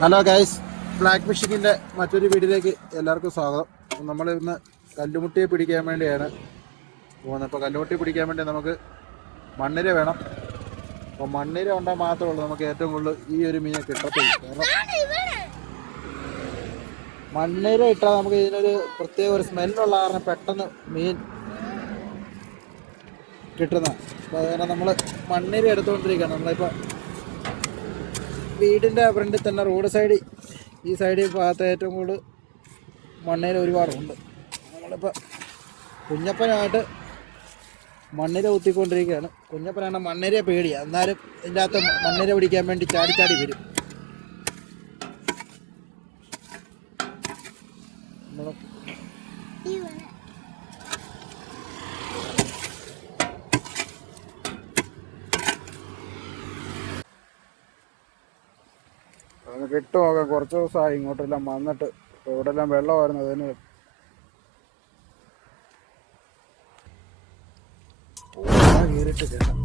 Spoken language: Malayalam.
ഹലോ ഗൈസ്, ബ്ലാക്ക് ഫിഷിങ്ങിൻ്റെ മറ്റൊരു വീഡിയോയിലേക്ക് എല്ലാവർക്കും സ്വാഗതം. നമ്മൾ ഇന്ന് കല്ലുമുട്ടിയെ പിടിക്കാൻ വേണ്ടിയാണ് പോകുന്നത്. അപ്പോൾ കല്ലുമുട്ടി പിടിക്കാൻ വേണ്ടി നമുക്ക് മണ്ണിര വേണം. അപ്പോൾ മണ്ണിര ഉണ്ടാൽ മാത്രമേ ഉള്ളൂ നമുക്ക് ഏറ്റവും കൂടുതൽ ഈ ഒരു മീനെ കിട്ടത്തുള്ളൂ. കാരണം മണ്ണിര ഇട്ടാൽ നമുക്ക് ഇതിനൊരു പ്രത്യേക ഒരു സ്മെല്ലുള്ള കാരണം പെട്ടെന്ന് മീൻ കിട്ടുന്നതാണ്. അപ്പോൾ കാരണം നമ്മൾ മണ്ണിര എടുത്തുകൊണ്ടിരിക്കുകയാണ്. നമ്മളിപ്പോൾ വീടിൻ്റെ ഫ്രണ്ടിൽ തന്നെ റോഡ് സൈഡിൽ ഈ സൈഡിൽ ഭാഗത്ത് ഏറ്റവും കൂടുതൽ മണ്ണിര ഒരുപാടുണ്ട്. നമ്മളിപ്പോൾ കുഞ്ഞപ്പനായിട്ട് മണ്ണിര കുത്തിക്കൊണ്ടിരിക്കുകയാണ്. കുഞ്ഞപ്പനാണ് മണ്ണിര പേടിയാണ്, എന്നാലും ഇതിൻ്റെ അകത്ത് മണ്ണിര പിടിക്കാൻ വേണ്ടി ചാടി ചാടി വരും. അത് കിട്ടും നോക്കാം. കുറച്ച് ദിവസമായി ഇങ്ങോട്ടെല്ലാം വന്നിട്ട്. ഇവിടെ എല്ലാം വെള്ളമായിരുന്നു, അതിന് കയറിയിട്ട് കേട്ടോ.